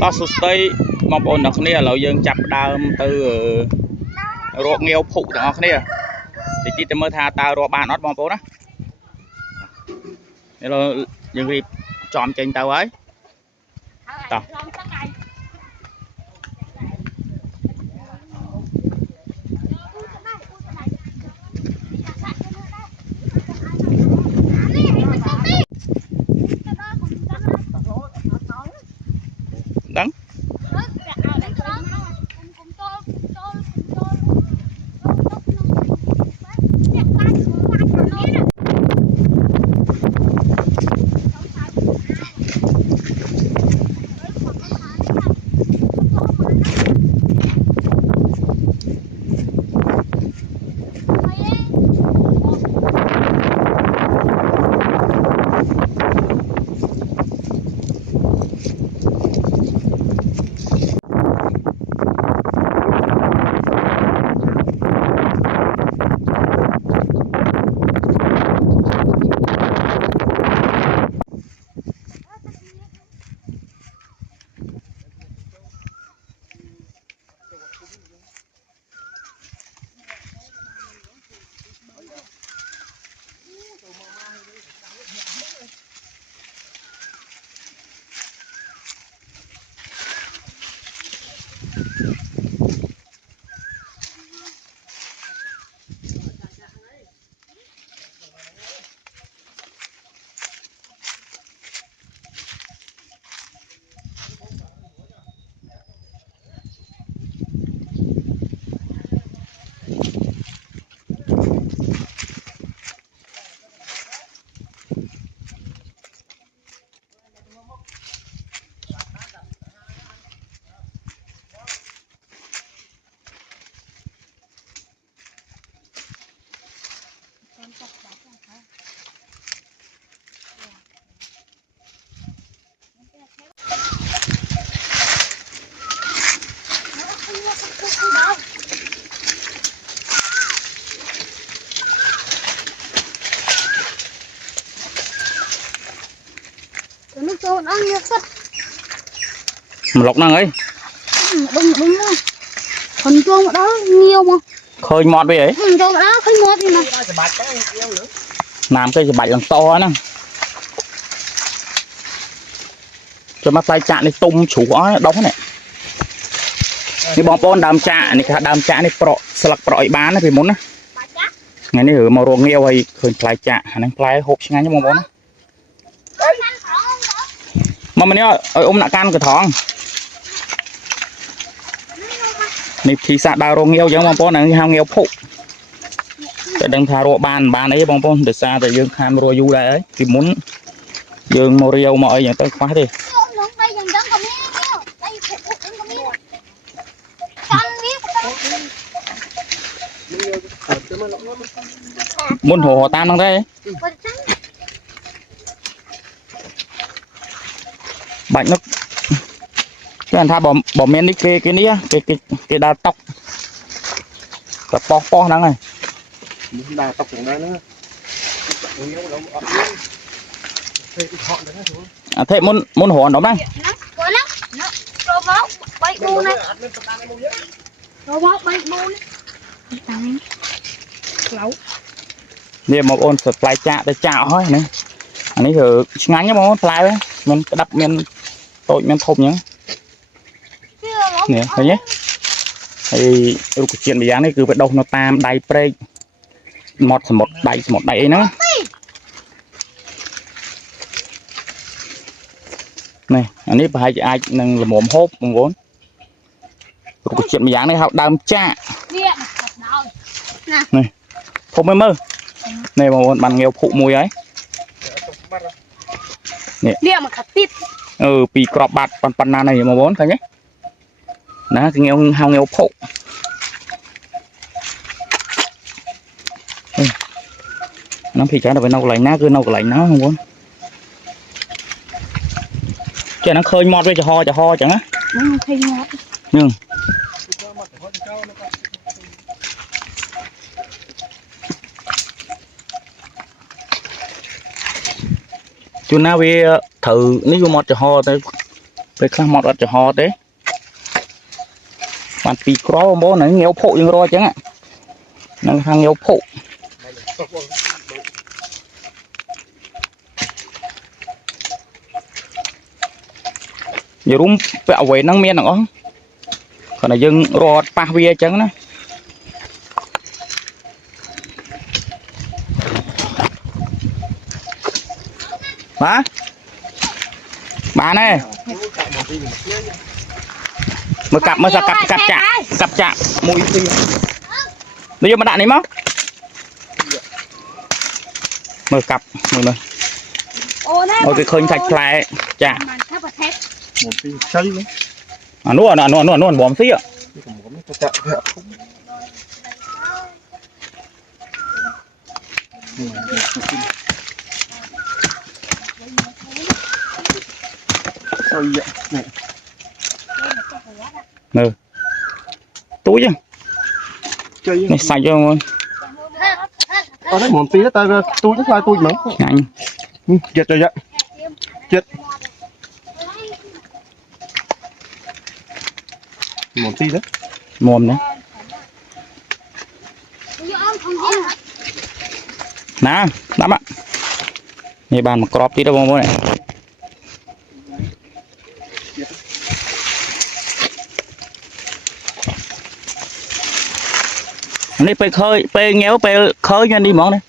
ก็สุดท้ายมาปนนักเนี่ยเรายังจับดาวtừ ruộng nghèo phụ đó kia thì chỉ tầm mơ thà tao ruộng bàn nót bong phố đó nên là những cái chọn trên tao ấy tao đắng lộc năng ấy đúng rồi còn chuông đó nhiều mà khơi mọt vậy ấy chuông đó khơi mọt đi mà làm cây bạch làm to nè cho mắt tay chạm đi tung chủ ó đóng nàyนี่บองปอนดามจ่านี่ค่ะดามจ่านี่เปราะสลักเปราะอีบ้านนะพี่มุนนะงั้นนี่เหรอมารวงเงี้ยวไอ้เคยปลายจ่านั่งปลายหกงั้นยังมองบอนะมันเนี่ยไอ้อมหนักการกระถองนี่ทีสะดาวรวงเงี้ยวยังมองปอนนั่งห้างเงี้ยวผุแต่ดังทารัวบานบานไอ้บองปอนเดือดซาแต่ยังคามรัวยูได้ไอ้พี่มุนยังมาเรียวมาไอ้อย่างต้นคว้าดิมุนหัวตามนั่งได้bạch nó cái anh tha bỏ men đi cái ní cái đa tóc tập po nắng này đa tóc của nó nữa thế muốn hòn đóng đâyนี่มาโอนสปลายจ่าแต่จ่าห้อยนี่อันนี้คืองั้นยังมองปลายไหมมันกระดับมันโตมันทมยังเนี่ยเห็นไหมไอ้ลูกเชียนแบบนี้คือไปดองnó tam đai pre một đai nữa này anh ấy phải ai nâng là mồm hốp mồm vốnลูกเชียนแบบนี้เขาดามจ่าnày không mơ này mà bạn nghèo phụ mùi ấy nè mà khát tít bị cọp bạt pan này mà vốn thấy nhé nó thì nghèo phụ nó thì chả là phải nấu lại ná cứ nấu lại nó không vốn cho nó khơi mọt với cho ho chẳng á nhưng chú nào về thử nếu như một cho ho tới ไปข้างหมดอัดจะหอเด้มันปีกรอโม่หนึ่งเงี้ยวโผล่ยังรอจังอ่ะนั่งทางเงี้ยวโผล่อย่ารุมไปเอาไว้นั่งเมียนหรอกcòn là dân rọt pa vía trắng đó bà này mới cặp chạm mùi gì bây giờ mà đạn này móc mới cặp mùi mày ôi cái khơi thạch lại chả một tí chơi nữa nuốt bom xí ạ nè túi chứ chơi này sạch cho luôn ở đấy một tí ta tôi nó tôi mà nhanh chết rồi vậy chết một tí đấy mồm nữa nè đắm ạ này bàn một crop tí đâu bông này đi pe khơi pe ngéo pe khơi nhanh đi món này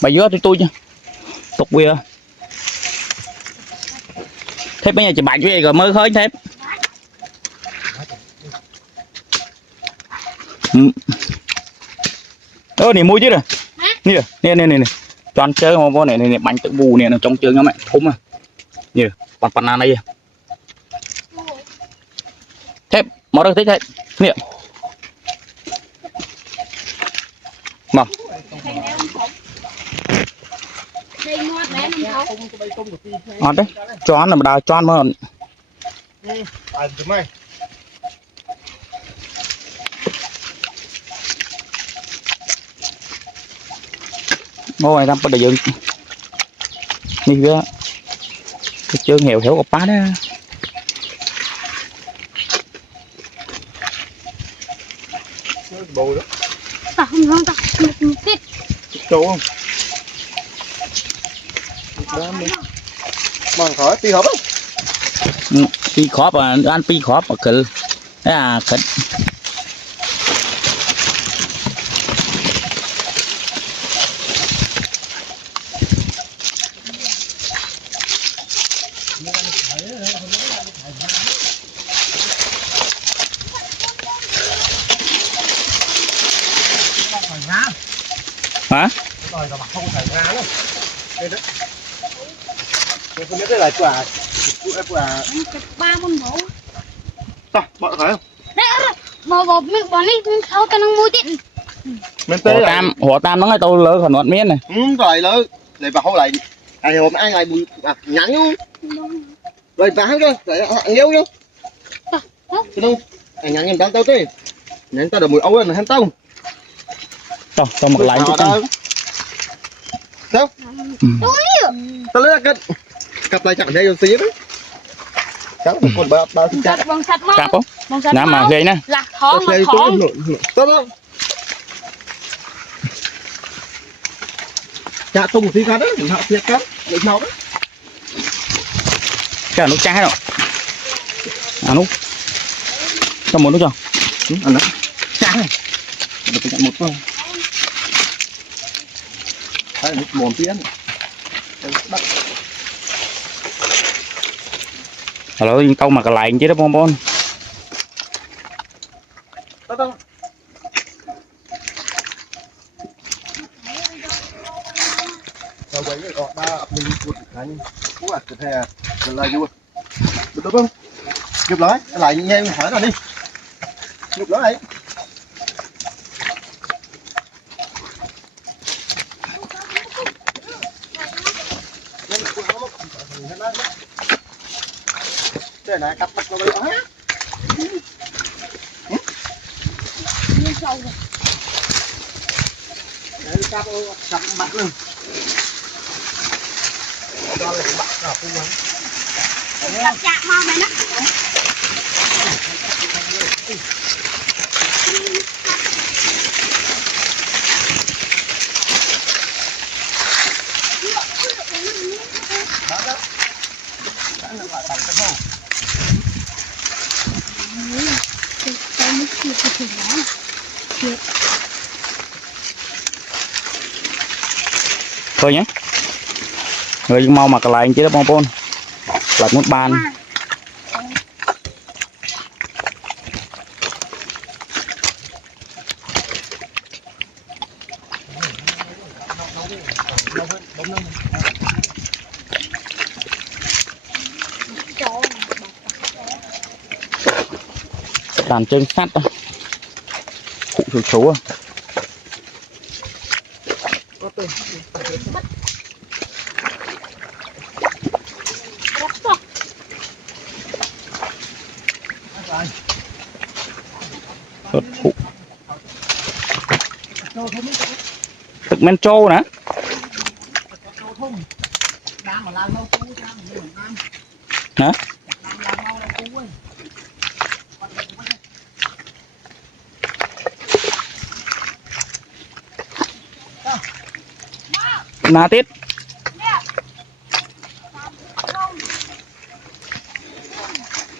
bà dứa tôi chứ tục quê thế bây giờ chỉ bạch với rồi mới khơi thế này mua chứ rồi nè cho chơi mà con này bánh tự bù nè trong chơi nhóm mẹ thúng à nhiều bằng này thế mở được thế nè mà ngon đấy choán là đào choán mà ngô này đang bắt đầu dựng như vậy cái chơi nghèo hiểu của bá đó bầu đó không ta tít trâu không bằng khỏi pi hộp á pi khó mà ăn pi khó mà cự à cự hả? Rồi mà không phải ra đâu. Đây đấy. Tôi không biết đây là quả ba con bố. Sao? Bọn phải không? Đấy, bỏ đi sau tao nó mua tiền. Bên tê Hồ Tam nó ngay tôi lỡ còn một miếng này. Rồi lỡ. Để bà không lại. Ai hôm ai lại bùi nhắn luôn. Rồi bà hết rồi, để nghêu vô. Cái đâu? Anh nhắn em tao tê. Nên tao được mùi ấu lên hên tao. Tao một lại chút chân. Sao? Tao lấy ra cặp lại chặn đây rồi xí đấy. Cháu còn ba xin chặt. Cặp không? Nằm mà ghê nè. Lạc khó mà khó. Sao đâu? Chặt tung một tí cá đấy, mình hạ thiệt cá. Để nào đấy. Cái nước chai rồi. À nút. Cho một nút cho. Ăn đó. Chai này. Được chặn một thôi. Đấy, nước mồm tí ăn. Bắt. Hello, câu mà cái lại chứ đó bon. Đâu. Rồi vậy rồi ba mình cuột cái cú à cái hè là vua. Được không? Chụp lại nhanh hỏi rồi đi. Chụp lại. Đây này cặp mặt nó đây hết. Đấy cặp mặt luôn. chạm mau mày nó thôi nhé người mau mặc lại chứ đó bông bôn lại một bàn đàn chân sắt phụ thuộc số phụ thực men trâu nè hả na tiết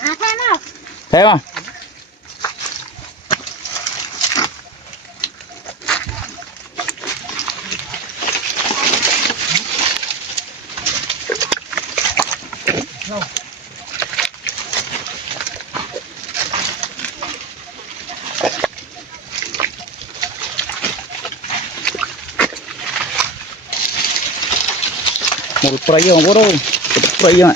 thế nào thế mà một cây không có đâu một cây mà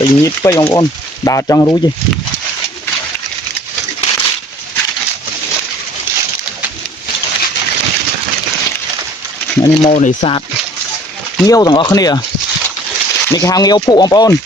nhít cây không con đào trong rúi gì này màu này sạt nhiều thằng con này à mình hàng nhiều phụ không con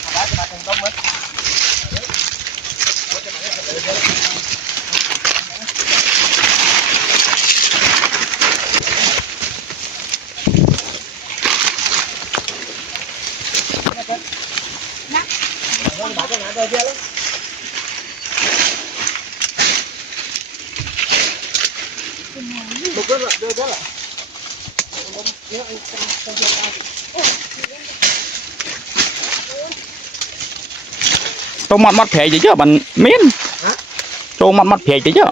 trâu mặt mặt phèo gì chứ bạn miên trâu mặt mặt phèo gì chứ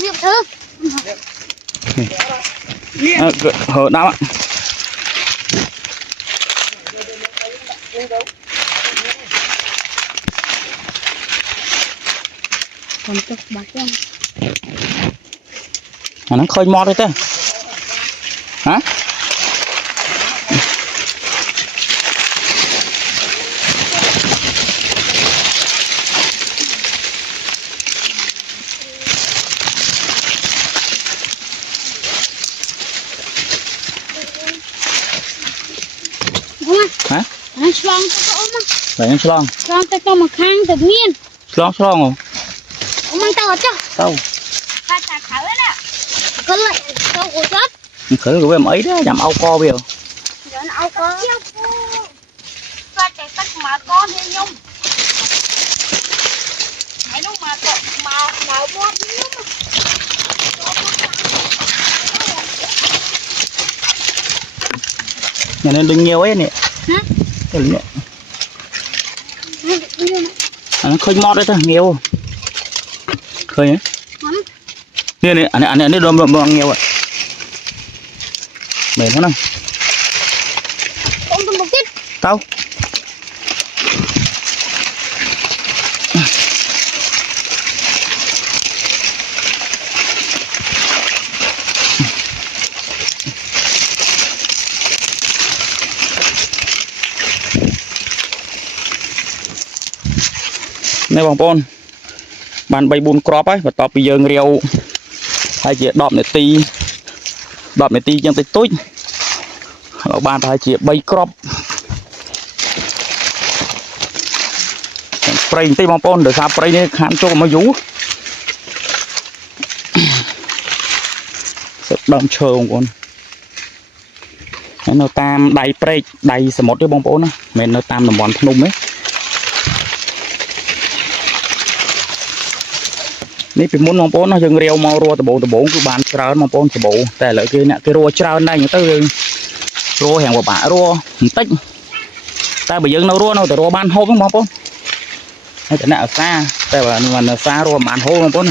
miệng thơm hở nào ạ còn tục bạc không nó khơi mọt đấy thế hả hả anh xoong vậy anh xoong xoong tay con một khang tự nhiên xoong rồi ông mang tao chứ tao ta chả khởi nè có lại tao của chết khởi của em ấy đó nhằm ao co bây giờ giờ nó ao co ta chạy tắt mà con đi nhung hãy lúc mà mua đi nhung nhà nên đừng nhiều ấy nè hả cái này nó khơi mót đấy thôi nhiều khơi ấy nè nè anh này đom nhiều ạ mệt thế nào không được một chút tao này bông bôn bàn bay bùn crop ấy và to bây giờ nghèo hay chỉ đọp để ti đọt này ti chẳng tới tối nó bàn phải chỉ bay crop spray tí bông bông để sao spray này khám cho mà vú rất đậm chờ con nó tam đầy spray đầy sờ một cái bông bông nó mình nó tam làm bón nung ấyนี่เป็นมุ้งมองป้อนนะยังเรียวมองรัวตะโบคือบานเช้ามองป้อนตะโบแต่เลยคือเนี่ยคือรัวเช้าได้ยังตื้อรัวแห่งว่าป่ารัวมันติ๊กแต่ไปยังเรารัวเราแต่รัวบานโฮมมองป้อนให้แต่เนี่ยซาแต่ว่ามันซารัวบานโฮมมองป้อน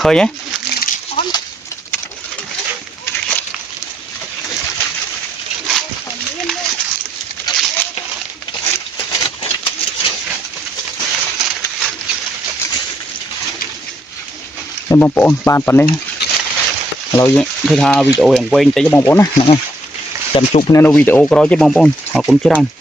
เคยไหมบางปอนบ้านปันนี้เราคือทาวิดีโออย่างเว้งแต่จะบางปอนนะจำจุกในวิดีโอก็ร้อยจะบางปอนเขาคุ้มชื่อ